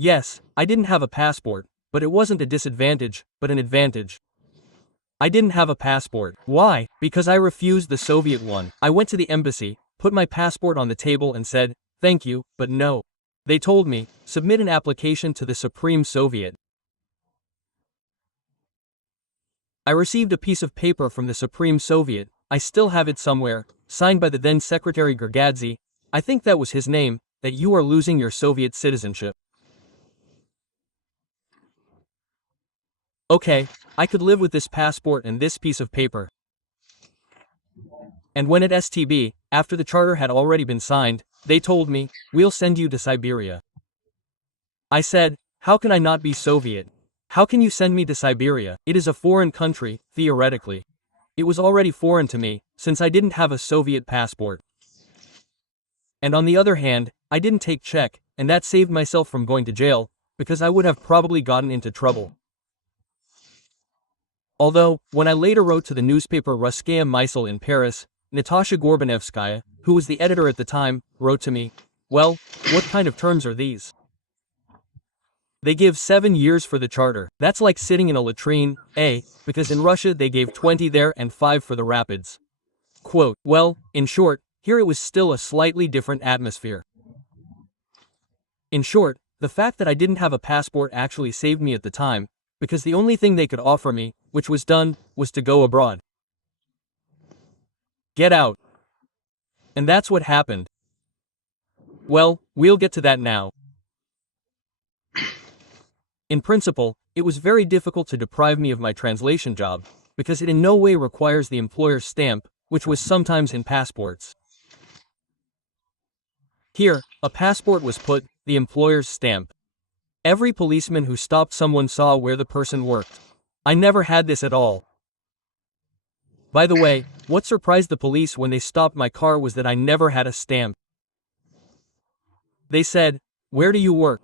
Yes, I didn't have a passport, but it wasn't a disadvantage, but an advantage. I didn't have a passport. Why? Because I refused the Soviet one. I went to the embassy, put my passport on the table and said, thank you, but no. They told me, submit an application to the Supreme Soviet. I received a piece of paper from the Supreme Soviet, I still have it somewhere, signed by the then Secretary Gergadze, I think that was his name, that you are losing your Soviet citizenship. Okay, I could live with this passport and this piece of paper. And when at STB, after the charter had already been signed, they told me, we'll send you to Siberia. I said, how can I not be Soviet? How can you send me to Siberia? It is a foreign country, theoretically. It was already foreign to me, since I didn't have a Soviet passport. And on the other hand, I didn't take Czech, and that saved myself from going to jail, because I would have probably gotten into trouble. Although, when I later wrote to the newspaper Russkaya Mysl in Paris, Natasha Gorbanevskaya, who was the editor at the time, wrote to me, well, what kind of terms are these? They give 7 years for the charter. That's like sitting in a latrine, because in Russia they gave 20 there and 5 for the rapids. Quote, well, in short, here it was still a slightly different atmosphere. In short, the fact that I didn't have a passport actually saved me at the time, because the only thing they could offer me, which was done, was to go abroad. Get out. And that's what happened. Well, we'll get to that now. In principle, it was very difficult to deprive me of my translation job, because it in no way requires the employer's stamp, which was sometimes in passports. Here, a passport was put, the employer's stamp. Every policeman who stopped someone saw where the person worked. I never had this at all. By the way, what surprised the police when they stopped my car was that I never had a stamp. They said, where do you work?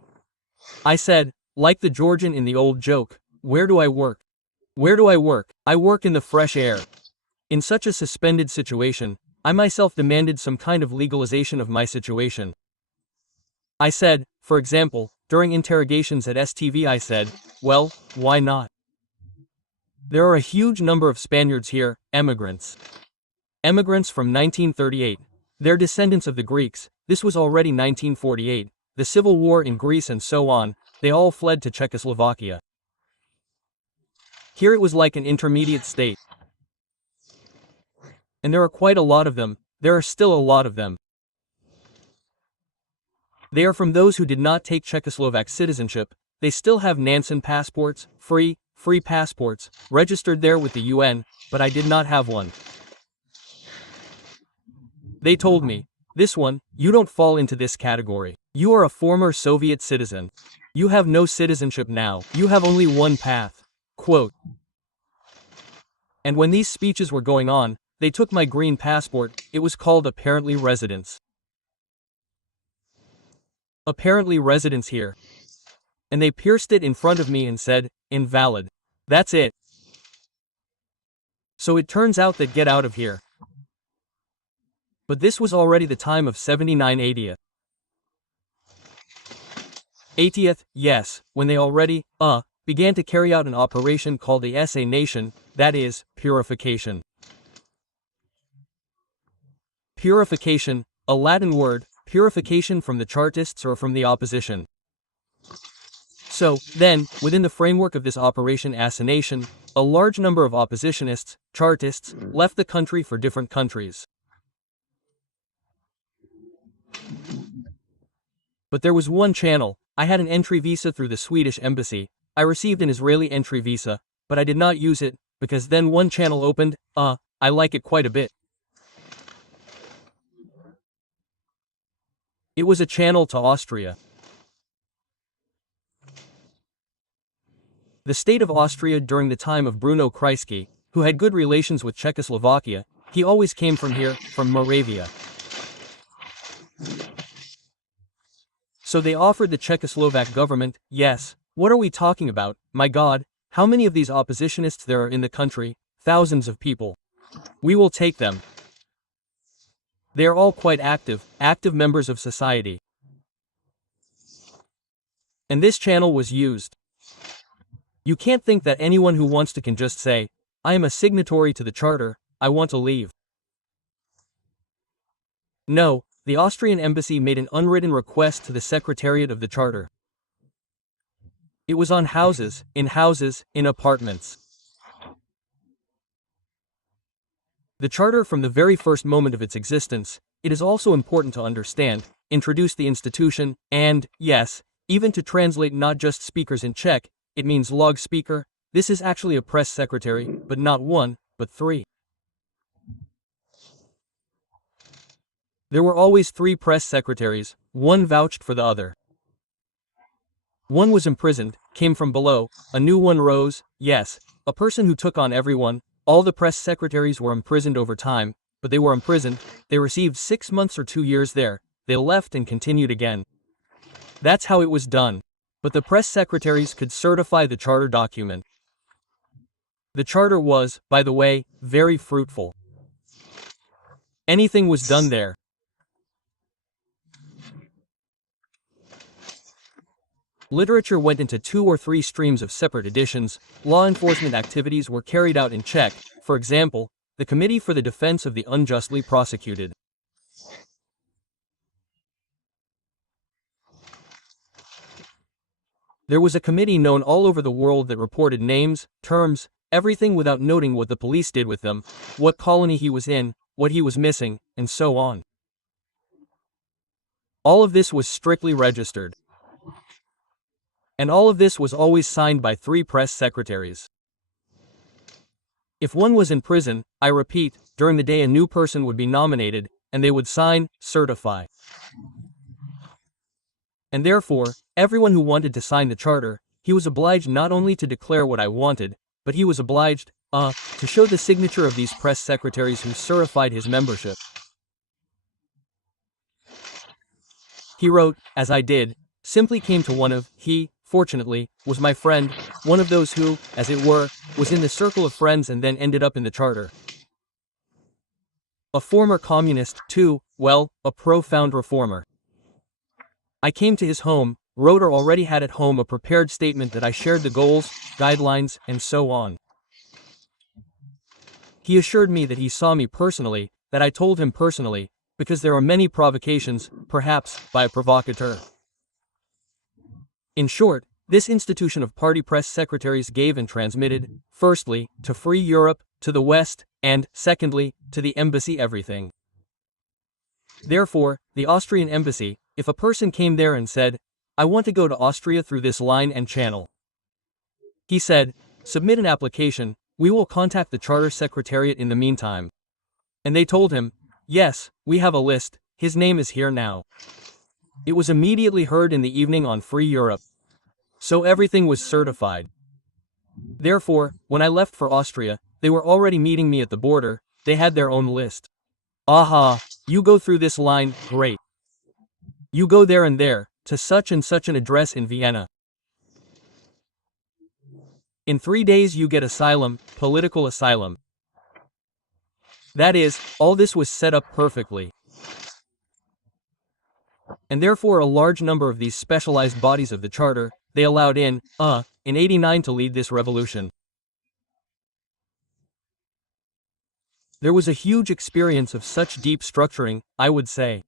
I said, like the Georgian in the old joke, where do I work? Where do I work? I work in the fresh air. In such a suspended situation, I myself demanded some kind of legalization of my situation. I said, for example, during interrogations at STV I said, well, why not? There are a huge number of Spaniards here, emigrants. Emigrants from 1938. They're descendants of the Greeks, this was already 1948, the civil war in Greece and so on, they all fled to Czechoslovakia. Here it was like an intermediate state. And there are quite a lot of them, there are still a lot of them. They are from those who did not take Czechoslovak citizenship, they still have Nansen passports, free passports, registered there with the UN, but I did not have one. They told me, this one, you don't fall into this category. You are a former Soviet citizen. You have no citizenship now, you have only one path. Quote. And when these speeches were going on, they took my green passport, it was called apparently residence. Apparently residence here. And they pierced it in front of me and said, invalid. That's it. So it turns out that get out of here. But this was already the time of 79 80th. 80th, yes, when they already, began to carry out an operation called the SA Nation, that is, purification. Purification, a Latin word, purification from the Chartists or from the opposition. So, then, within the framework of this Operation Assassination, a large number of oppositionists, Chartists, left the country for different countries. But there was one channel. I had an entry visa through the Swedish embassy. I received an Israeli entry visa, but I did not use it, because then one channel opened, I like it quite a bit. It was a channel to Austria. The state of Austria during the time of Bruno Kreisky, who had good relations with Czechoslovakia, he always came from here, from Moravia. So they offered the Czechoslovak government, yes, what are we talking about, my God, how many of these oppositionists there are in the country, thousands of people. We will take them. They are all quite active members of society. And this channel was used. You can't think that anyone who wants to can just say, I am a signatory to the charter, I want to leave. No, the Austrian embassy made an unwritten request to the secretariat of the charter. It was on houses, in apartments. The charter, from the very first moment of its existence, it is also important to understand, introduced the institution, and, yes, even to translate not just speakers in Czech, it means log speaker. This is actually a press secretary, but not one, but three. There were always three press secretaries, one vouched for the other. One was imprisoned, came from below, a new one rose, yes, a person who took on everyone. All the press secretaries were imprisoned over time, but they were imprisoned, they received 6 months or 2 years there, they left and continued again. That's how it was done. But the press secretaries could certify the charter document. The charter was, by the way, very fruitful. Anything was done there. Literature went into 2 or 3 streams of separate editions. Law enforcement activities were carried out in Czech, for example, the Committee for the Defense of the Unjustly Prosecuted. There was a committee known all over the world that reported names, terms, everything without noting what the police did with them, what colony he was in, what he was missing, and so on. All of this was strictly registered. And all of this was always signed by 3 press secretaries. If one was in prison, I repeat, during the day a new person would be nominated, and they would sign, certify. And therefore, everyone who wanted to sign the charter, he was obliged not only to declare what I wanted, but he was obliged, to show the signature of these press secretaries who certified his membership. He wrote, as I did, simply came to one of, he, fortunately, was my friend, one of those who, as it were, was in the circle of friends and then ended up in the charter. A former communist, too, well, a profound reformer. I came to his home, wrote or already had at home a prepared statement that I shared the goals, guidelines, and so on. He assured me that he saw me personally, that I told him personally, because there are many provocations, perhaps, by a provocateur. In short, this institution of party press secretaries gave and transmitted, firstly, to free Europe, to the West, and, secondly, to the embassy everything. Therefore, the Austrian embassy, if a person came there and said, I want to go to Austria through this line and channel. He said, submit an application, we will contact the charter secretariat in the meantime. And they told him, yes, we have a list, his name is here now. It was immediately heard in the evening on Free Europe. So everything was certified. Therefore, when I left for Austria, they were already meeting me at the border, they had their own list. Aha, you go through this line, great. You go there and there, to such and such an address in Vienna. In 3 days you get asylum, political asylum. That is, all this was set up perfectly. And therefore a large number of these specialized bodies of the charter, they allowed in 89 to lead this revolution. There was a huge experience of such deep structuring, I would say.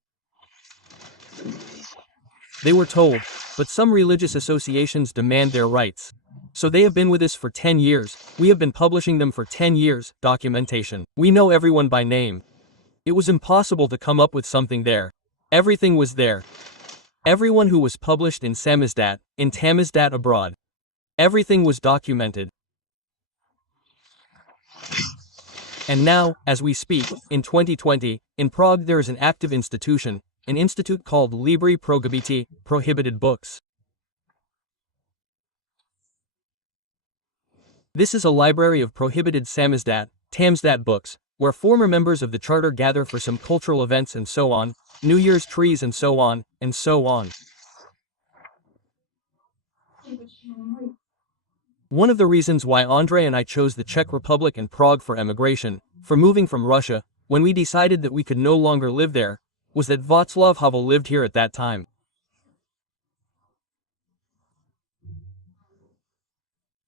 They were told, but some religious associations demand their rights. So they have been with us for 10 years, we have been publishing them for 10 years, documentation. We know everyone by name. It was impossible to come up with something there. Everything was there. Everyone who was published in Samizdat, in Tamizdat abroad. Everything was documented. And now, as we speak, in 2020, in Prague there is an active institution, an institute called Libri Prohibiti, Prohibited Books. This is a library of prohibited Samizdat, Tamizdat books, where former members of the charter gather for some cultural events and so on, New Year's trees and so on, and so on. One of the reasons why Andrey and I chose the Czech Republic and Prague for emigration, for moving from Russia, when we decided that we could no longer live there, was that Václav Havel lived here at that time.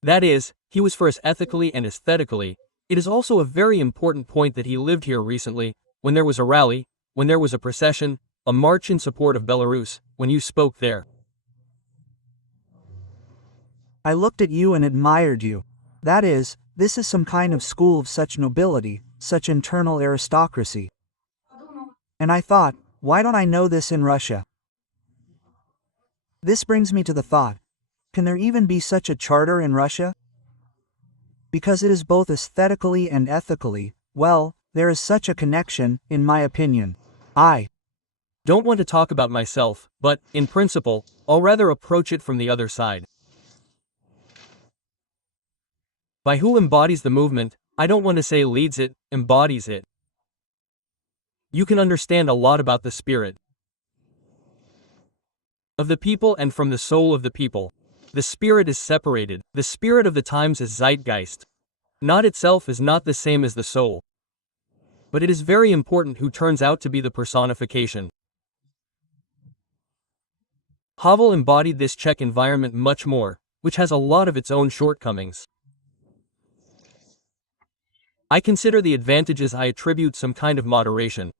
That is, he was first ethically and aesthetically. It is also a very important point that he lived here recently, when there was a rally, when there was a procession, a march in support of Belarus, when you spoke there. I looked at you and admired you. That is, this is some kind of school of such nobility, such internal aristocracy. And I thought, why don't I know this in Russia? This brings me to the thought, can there even be such a charter in Russia? Because it is both aesthetically and ethically, well, there is such a connection, in my opinion. I don't want to talk about myself, but, in principle, I'll rather approach it from the other side. By who embodies the movement, I don't want to say leads it, embodies it. You can understand a lot about the spirit of the people and from the soul of the people. The spirit is separated. The spirit of the times is zeitgeist. Not itself is not the same as the soul. But it is very important who turns out to be the personification. Havel embodied this Czech environment much more, which has a lot of its own shortcomings. I consider the advantages I attribute some kind of moderation.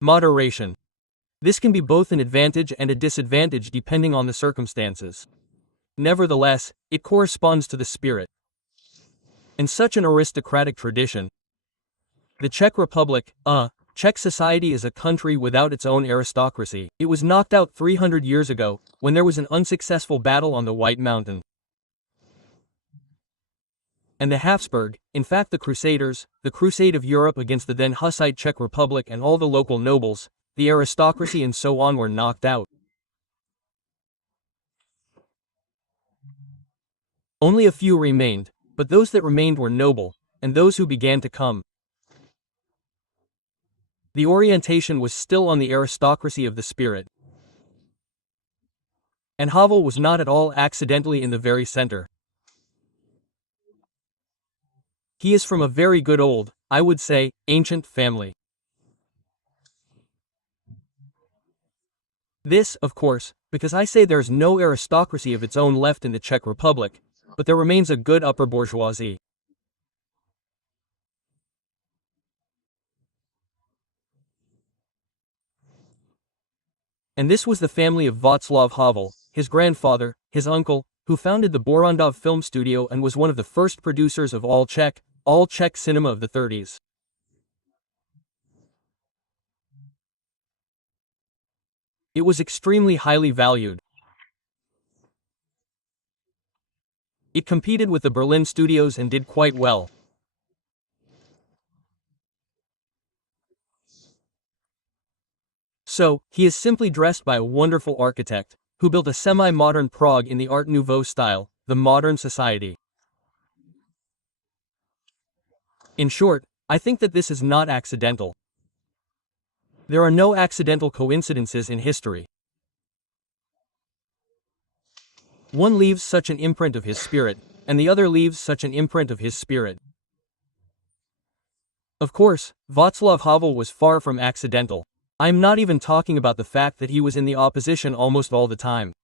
Moderation. This can be both an advantage and a disadvantage depending on the circumstances. Nevertheless, it corresponds to the spirit. In such an aristocratic tradition, the Czech Republic, Czech society is a country without its own aristocracy. It was knocked out 300 years ago, when there was an unsuccessful battle on the White Mountain. And the Habsburg, in fact the Crusaders, the crusade of Europe against the then Hussite Czech Republic and all the local nobles, the aristocracy and so on were knocked out. Only a few remained, but those that remained were noble, and those who began to come. The orientation was still on the aristocracy of the spirit. And Havel was not at all accidentally in the very center. He is from a very good old, I would say, ancient family. This, of course, because I say there's no aristocracy of its own left in the Czech Republic, but there remains a good upper bourgeoisie. And this was the family of Václav Havel, his grandfather, his uncle, who founded the Borondov Film Studio and was one of the first producers of all Czech cinema of the 30s. It was extremely highly valued. It competed with the Berlin studios and did quite well. So, he is simply dressed by a wonderful architect, who built a semi-modern Prague in the Art Nouveau style, the modern society. In short, I think that this is not accidental. There are no accidental coincidences in history. One leaves such an imprint of his spirit, and the other leaves such an imprint of his spirit. Of course, Václav Havel was far from accidental. I am not even talking about the fact that he was in the opposition almost all the time.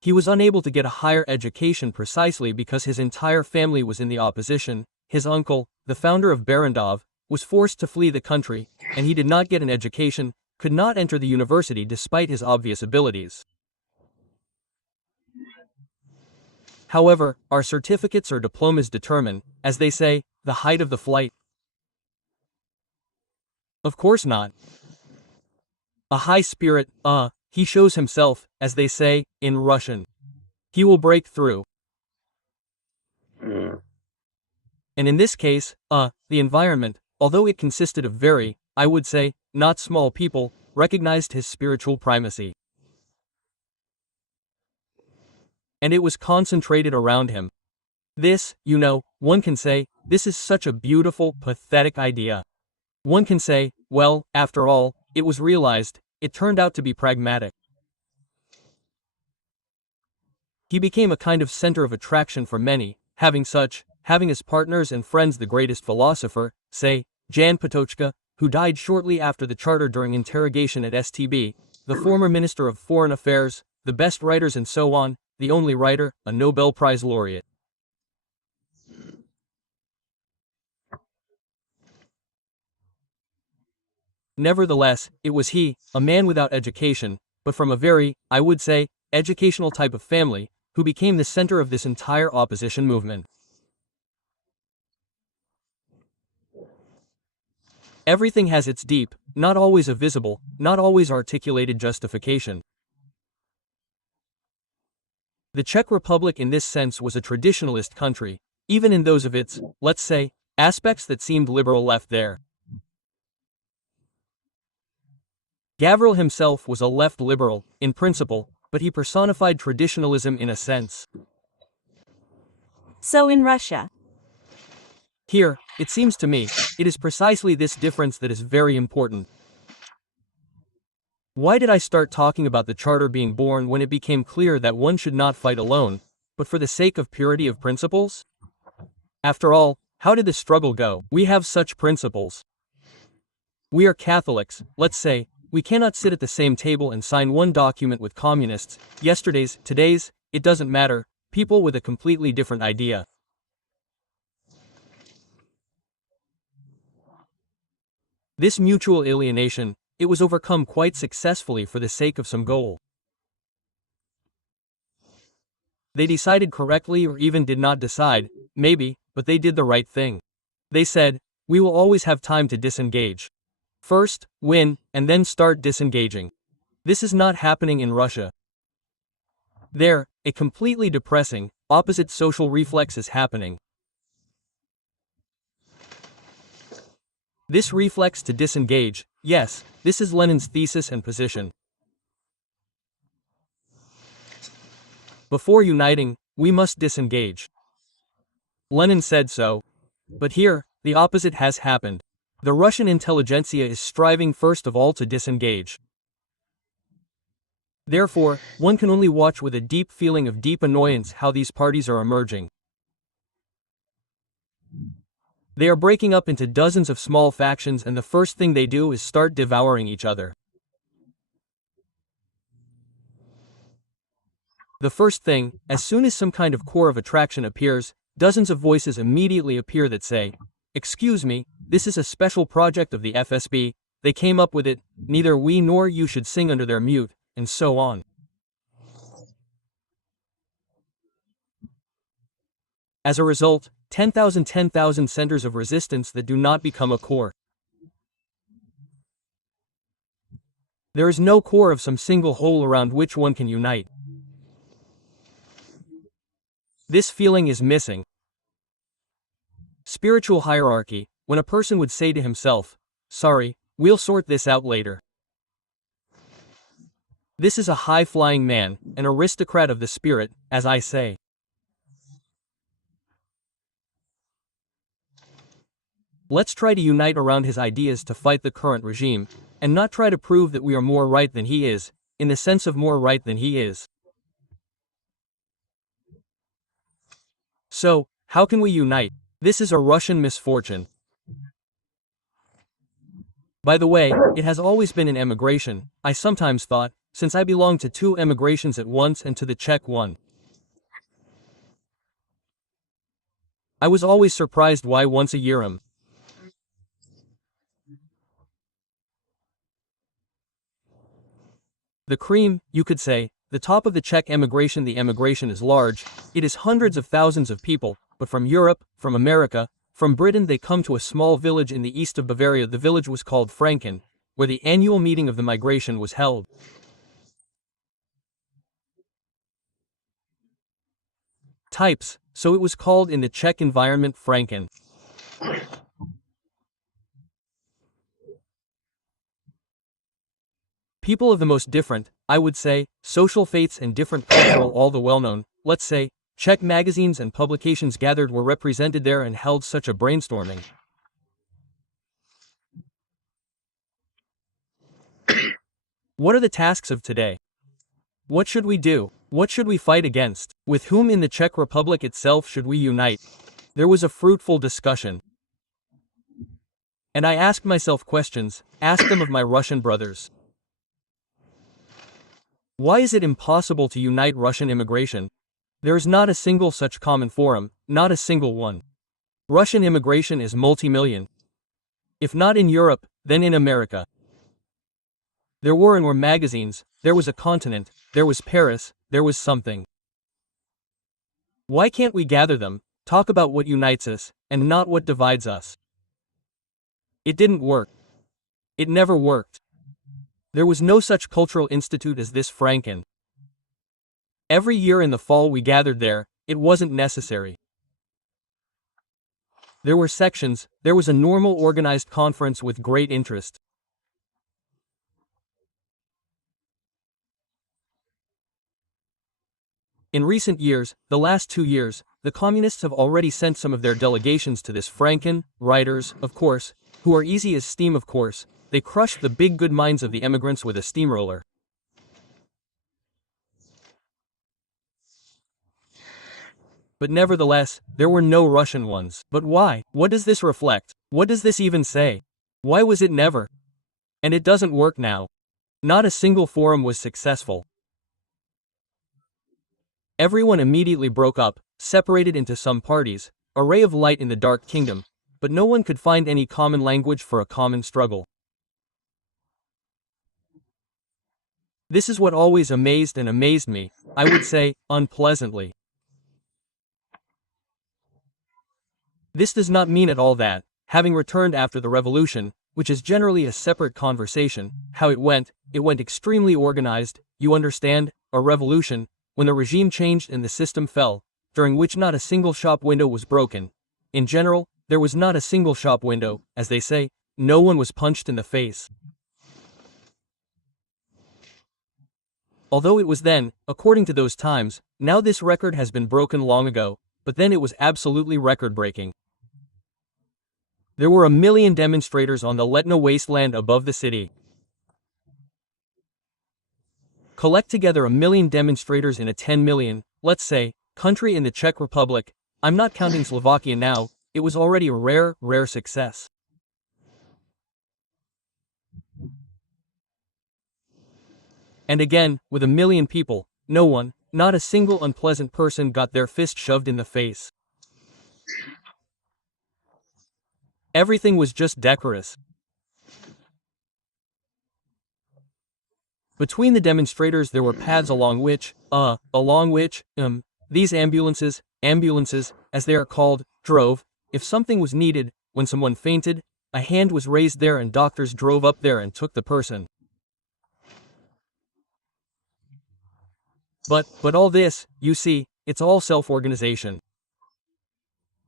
He was unable to get a higher education precisely because his entire family was in the opposition. His uncle, the founder of Berondov, was forced to flee the country, and he did not get an education, could not enter the university despite his obvious abilities. However, our certificates or diplomas determine, as they say, the height of the flight. Of course not. A high spirit, he shows himself, as they say, in Russian. He will break through. And in this case, the environment, although it consisted of very, I would say, not small people, recognized his spiritual primacy. And it was concentrated around him. This, you know, one can say, this is such a beautiful, pathetic idea. One can say, well, after all, it was realized, it turned out to be pragmatic. He became a kind of center of attraction for many, having as partners and friends the greatest philosopher, say, Jan Patočka, who died shortly after the charter during interrogation at STB, the former Minister of Foreign Affairs, the best writers and so on, the only writer, a Nobel Prize laureate. Nevertheless, it was he, a man without education, but from a very, I would say, educational type of family, who became the center of this entire opposition movement. Everything has its deep, not always a visible, not always articulated justification. The Czech Republic in this sense was a traditionalist country, even in those of its, let's say, aspects that seemed liberal left there. Gavril himself was a left liberal, in principle, but he personified traditionalism in a sense. So in Russia, Here, it seems to me, it is precisely this difference that is very important. Why did I start talking about the charter being born when it became clear that one should not fight alone, but for the sake of purity of principles? After all, how did the struggle go? We have such principles. We are Catholics, let's say. We cannot sit at the same table and sign one document with communists, yesterday's, today's, it doesn't matter, people with a completely different idea. This mutual alienation, it was overcome quite successfully for the sake of some goal. They decided correctly or even did not decide, maybe, but they did the right thing. They said, we will always have time to disengage. First, win, and then start disengaging. This is not happening in Russia. There, a completely depressing, opposite social reflex is happening. This reflex to disengage, yes, this is Lenin's thesis and position. Before uniting, we must disengage. Lenin said so. But here, the opposite has happened. The Russian intelligentsia is striving first of all to disengage. Therefore, one can only watch with a deep feeling of deep annoyance how these parties are emerging. They are breaking up into dozens of small factions, and the first thing they do is start devouring each other. The first thing, as soon as some kind of core of attraction appears, dozens of voices immediately appear that say, "Excuse me, this is a special project of the FSB, they came up with it, neither we nor you should sing under their mute," and so on. As a result, 10,000 centers of resistance that do not become a core. There is no core of some single whole around which one can unite. This feeling is missing. Spiritual hierarchy, when a person would say to himself, "Sorry, we'll sort this out later." This is a high-flying man, an aristocrat of the spirit, as I say. Let's try to unite around his ideas to fight the current regime, and not try to prove that we are more right than he is, in the sense of more right than he is. So, how can we unite? This is a Russian misfortune. By the way, it has always been an emigration, I sometimes thought, since I belong to two emigrations at once and to the Czech one. I was always surprised why once a year. The cream, you could say, the top of the Czech emigration. The emigration is large, it is hundreds of thousands of people, but from Europe, from America, from Britain they come to a small village in the east of Bavaria. The village was called Franken, where the annual meeting of the migration was held. Types, so it was called in the Czech environment Franken. People of the most different, I would say, social faiths and different cultural, all the well-known, let's say, Czech magazines and publications gathered were represented there and held such a brainstorming. What are the tasks of today? What should we do? What should we fight against? With whom in the Czech Republic itself should we unite? There was a fruitful discussion. And I asked myself questions, asked them of my Russian brothers. Why is it impossible to unite Russian immigration? There is not a single such common forum, not a single one. Russian immigration is multi-million. If not in Europe, then in America. There were magazines, there was a continent, there was Paris, there was something. Why can't we gather them, talk about what unites us, and not what divides us? It didn't work. It never worked. There was no such cultural institute as this Franken. Every year in the fall we gathered there, it wasn't necessary. There were sections, there was a normal organized conference with great interest. In recent years, the last 2 years, the communists have already sent some of their delegations to this Franken, writers, of course, who are easy as steam of course, they crushed the big good minds of the emigrants with a steamroller. But nevertheless, there were no Russian ones. But why? What does this reflect? What does this even say? Why was it never? And it doesn't work now. Not a single forum was successful. Everyone immediately broke up, separated into some parties, a ray of light in the dark kingdom, but no one could find any common language for a common struggle. This is what always amazed me, I would say, unpleasantly. This does not mean at all that, having returned after the revolution, which is generally a separate conversation, how it went extremely organized, you understand, a revolution, when the regime changed and the system fell, during which not a single shop window was broken. In general, there was not a single shop window, as they say, no one was punched in the face. Although it was then, according to those times, now this record has been broken long ago, but then it was absolutely record-breaking. There were 1 million demonstrators on the Letna wasteland above the city. Collect together 1 million demonstrators in a 10 million, let's say, country in the Czech Republic, I'm not counting Slovakia now, it was already a rare success. And again, with 1 million people, no one, not a single unpleasant person got their fist shoved in the face. Everything was just decorous. Between the demonstrators there were paths along which, these ambulances, as they are called, drove. If something was needed, when someone fainted, a hand was raised there and doctors drove up there and took the person. But all this, you see, it's all self-organization.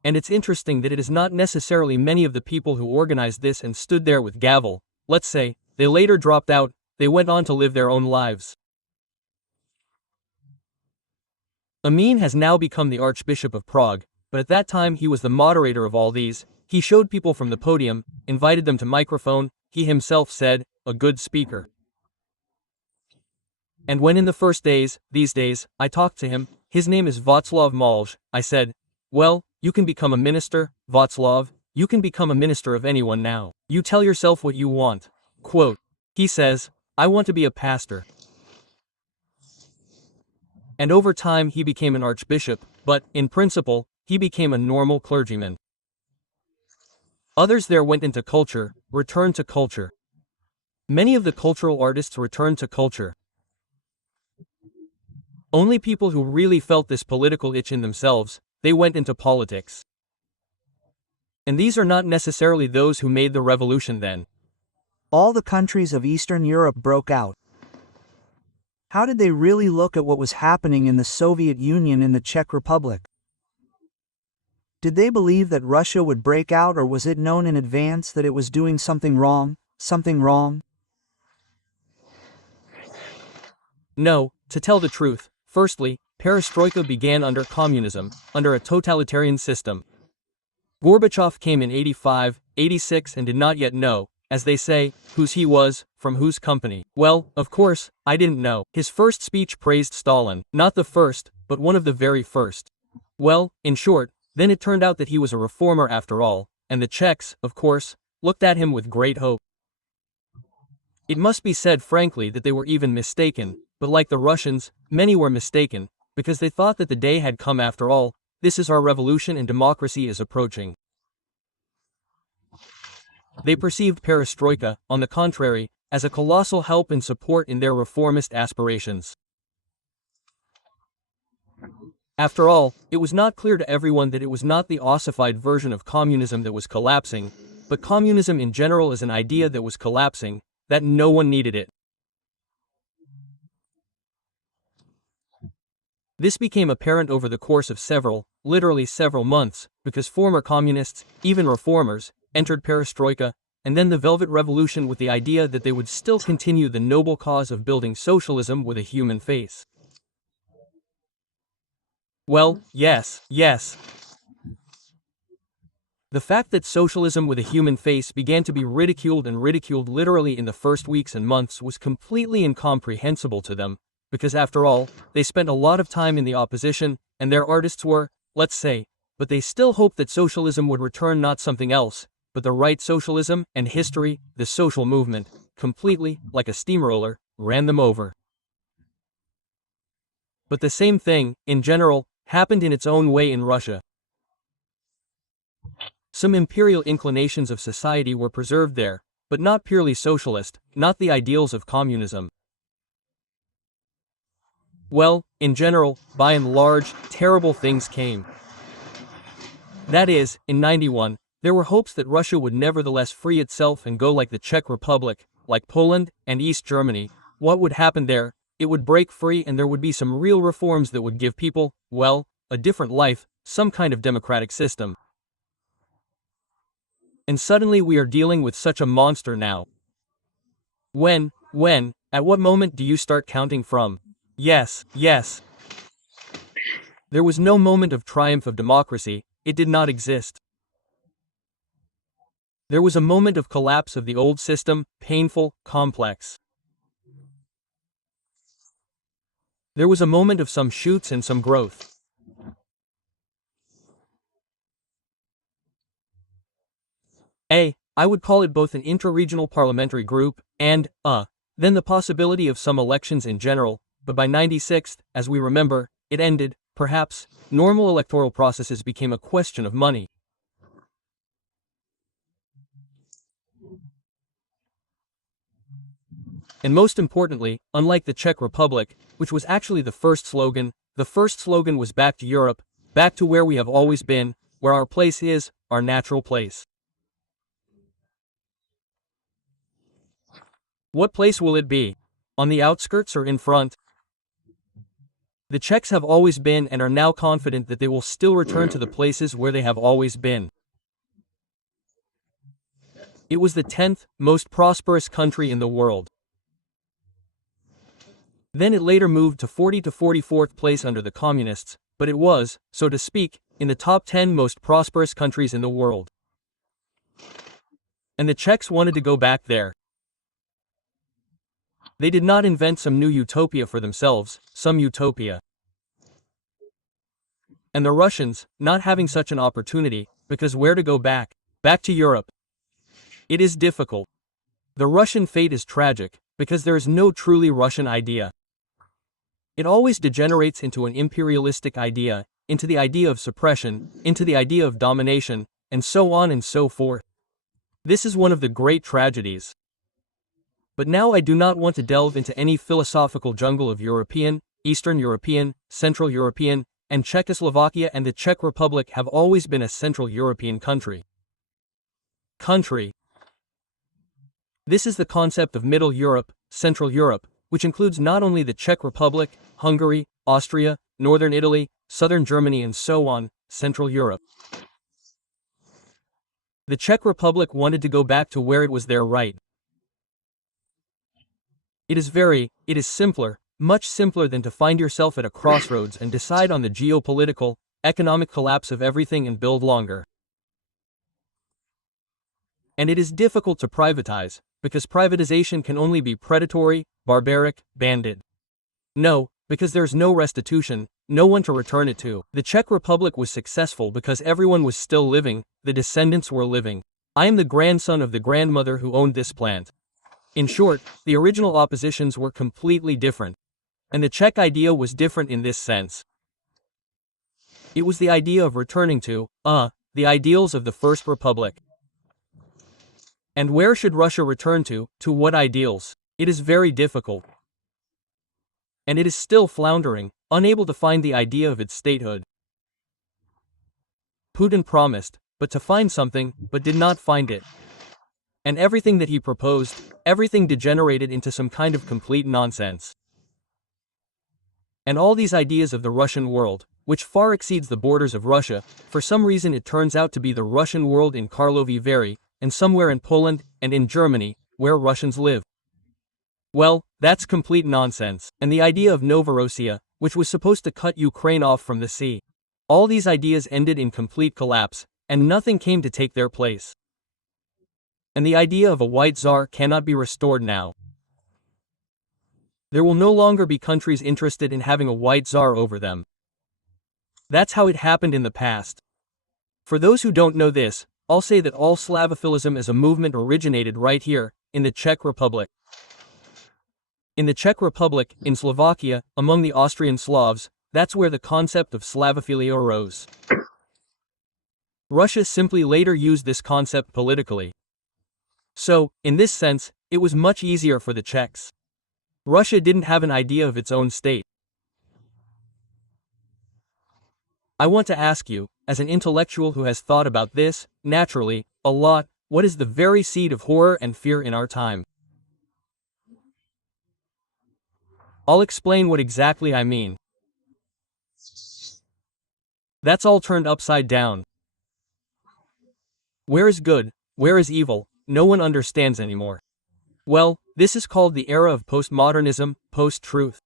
And it's interesting that it is not necessarily many of the people who organized this and stood there with gavel, let's say, they later dropped out, they went on to live their own lives. Amin has now become the Archbishop of Prague, but at that time he was the moderator of all these, he showed people from the podium, invited them to microphone, he himself said, a good speaker. And when in the first days, these days, I talked to him, his name is Václav Malj, I said, well, you can become a minister, Václav, you can become a minister of anyone now. You tell yourself what you want. Quote, he says, I want to be a pastor. And over time he became an archbishop, but, in principle, he became a normal clergyman. Others there went into culture, returned to culture. Many of the cultural artists returned to culture. Only people who really felt this political itch in themselves, they went into politics. And these are not necessarily those who made the revolution then. All the countries of Eastern Europe broke out. How did they really look at what was happening in the Soviet Union in the Czech Republic? Did they believe that Russia would break out, or was it known in advance that it was doing something wrong? No, to tell the truth, firstly, perestroika began under communism, under a totalitarian system. Gorbachev came in 85, 86 and did not yet know, as they say, whose he was, from whose company. Well, of course, I didn't know. His first speech praised Stalin, not the first, but one of the very first. Well, in short, then it turned out that he was a reformer after all, and the Czechs, of course, looked at him with great hope. It must be said frankly that they were even mistaken, But like the Russians, many were mistaken, because they thought that the day had come after all. This is our revolution and democracy is approaching. They perceived perestroika, on the contrary, as a colossal help and support in their reformist aspirations. After all, it was not clear to everyone that it was not the ossified version of communism that was collapsing, but communism in general as an idea that was collapsing, that no one needed it. This became apparent over the course of literally several months, because former communists, even reformers, entered perestroika, and then the Velvet Revolution with the idea that they would still continue the noble cause of building socialism with a human face. Well, yes. The fact that socialism with a human face began to be ridiculed literally in the first weeks and months was completely incomprehensible to them, because after all, they spent a lot of time in the opposition, and their artists were, let's say, but they still hoped that socialism would return, not something else, but the right socialism, and history, the social movement, completely, like a steamroller, ran them over. But the same thing, in general, happened in its own way in Russia. Some imperial inclinations of society were preserved there, but not purely socialist, not the ideals of communism. Well, in general, by and large, terrible things came. That is, in '91, there were hopes that Russia would nevertheless free itself and go like the Czech Republic, like Poland, and East Germany. What would happen there? It would break free and there would be some real reforms that would give people, well, a different life, some kind of democratic system. And suddenly we are dealing with such a monster now. When, at what moment do you start counting from? Yes. There was no moment of triumph of democracy, it did not exist. There was a moment of collapse of the old system, painful, complex. There was a moment of some shoots and some growth. I would call it both an intra-regional parliamentary group, and, then the possibility of some elections in general, but by '96, as we remember, it ended, perhaps, normal electoral processes became a question of money. And most importantly, unlike the Czech Republic, which was actually the first slogan was back to Europe, back to where we have always been, where our place is, our natural place. What place will it be? On the outskirts or in front? The Czechs have always been and are now confident that they will still return to the places where they have always been. It was the 10th most prosperous country in the world. Then it later moved to 40 to 44th place under the communists, but it was, so to speak, in the top 10 most prosperous countries in the world. And the Czechs wanted to go back there. They did not invent some new utopia for themselves, some utopia. And the Russians, not having such an opportunity, because where to go back? Back to Europe. It is difficult. The Russian fate is tragic, because there is no truly Russian idea. It always degenerates into an imperialistic idea, into the idea of suppression, into the idea of domination, and so on and so forth. This is one of the great tragedies. But now I do not want to delve into any philosophical jungle of European, Eastern European, Central European, and Czechoslovakia and the Czech Republic have always been a Central European country. This is the concept of Middle Europe, Central Europe, which includes not only the Czech Republic, Hungary, Austria, Northern Italy, Southern Germany and so on, Central Europe. The Czech Republic wanted to go back to where it was their right. It is simpler, much simpler than to find yourself at a crossroads and decide on the geopolitical, economic collapse of everything and build longer. And it is difficult to privatize, because privatization can only be predatory, barbaric, bandit. No, because there's no restitution, no one to return it to. The Czech Republic was successful because everyone was still living, the descendants were living. I am the grandson of the grandmother who owned this plant. In short, the original oppositions were completely different. And the Czech idea was different in this sense. It was the idea of returning to, the ideals of the First Republic. And where should Russia return to what ideals? It is very difficult. And it is still floundering, unable to find the idea of its statehood. Putin promised, but to find something, but did not find it. And everything that he proposed, everything degenerated into some kind of complete nonsense. And all these ideas of the Russian world, which far exceeds the borders of Russia, for some reason it turns out to be the Russian world in Karlovy Vary, and somewhere in Poland, and in Germany, where Russians live. Well, that's complete nonsense. And the idea of Novorossiya, which was supposed to cut Ukraine off from the sea. All these ideas ended in complete collapse, and nothing came to take their place. And the idea of a white czar cannot be restored now. There will no longer be countries interested in having a white czar over them. That's how it happened in the past. For those who don't know this, I'll say that all Slavophilism as a movement originated right here, in the Czech Republic. In the Czech Republic, in Slovakia, among the Austrian Slavs, that's where the concept of Slavophilia arose. Russia simply later used this concept politically. So, in this sense, it was much easier for the Czechs. Russia didn't have an idea of its own state. I want to ask you, as an intellectual who has thought about this, naturally, a lot, what is the very seed of horror and fear in our time? I'll explain what exactly I mean. That's all turned upside down. Where is good, where is evil, no one understands anymore. Well, this is called the era of postmodernism, post-truth.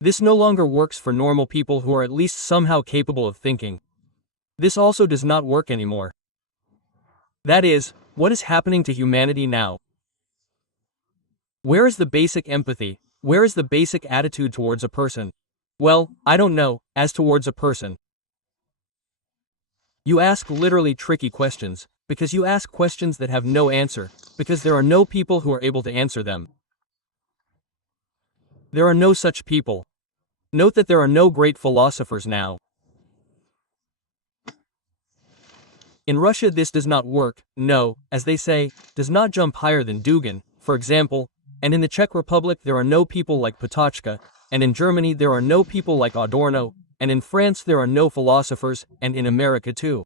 This no longer works for normal people who are at least somehow capable of thinking. This also does not work anymore. That is, what is happening to humanity now? Where is the basic empathy? Where is the basic attitude towards a person? Well, I don't know, as towards a person. You ask literally tricky questions, because you ask questions that have no answer, because there are no people who are able to answer them. There are no such people. Note that there are no great philosophers now. In Russia this does not work, no, as they say, does not jump higher than Dugin, for example, and in the Czech Republic there are no people like Patočka, and in Germany there are no people like Adorno, and in France there are no philosophers, and in America too.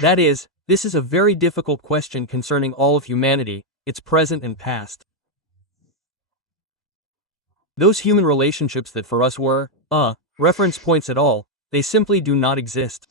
That is, this is a very difficult question concerning all of humanity, its present and past. Those human relationships that for us were, reference points at all, they simply do not exist.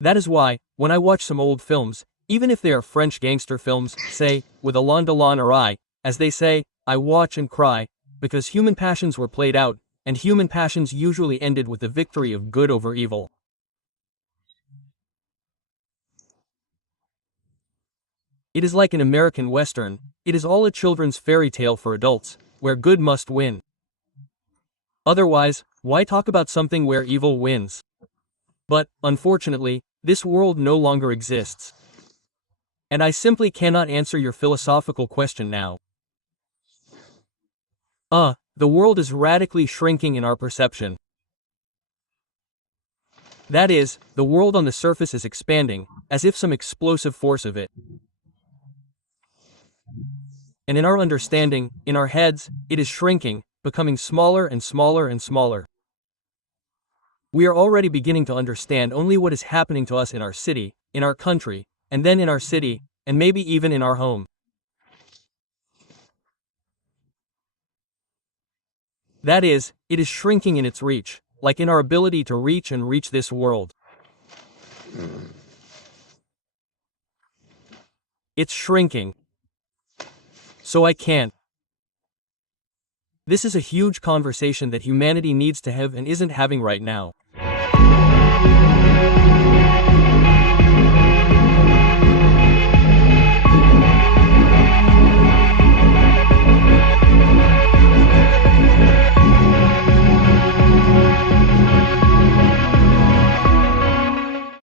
That is why, when I watch some old films, even if they are French gangster films, say, with Alain Delon or as they say, I watch and cry, because human passions were played out, and human passions usually ended with the victory of good over evil. It is like an American Western, it is all a children's fairy tale for adults, where good must win. Otherwise, why talk about something where evil wins? But, unfortunately, this world no longer exists. And I simply cannot answer your philosophical question now. The world is radically shrinking in our perception. That is, the world on the surface is expanding, as if some explosive force of it. And in our understanding, in our heads, it is shrinking, becoming smaller and smaller and smaller. We are already beginning to understand only what is happening to us in our city, in our country, and then in our city, and maybe even in our home. That is, it is shrinking in its reach, like in our ability to reach and reach this world. It's shrinking. So I can't. This is a huge conversation that humanity needs to have and isn't having right now.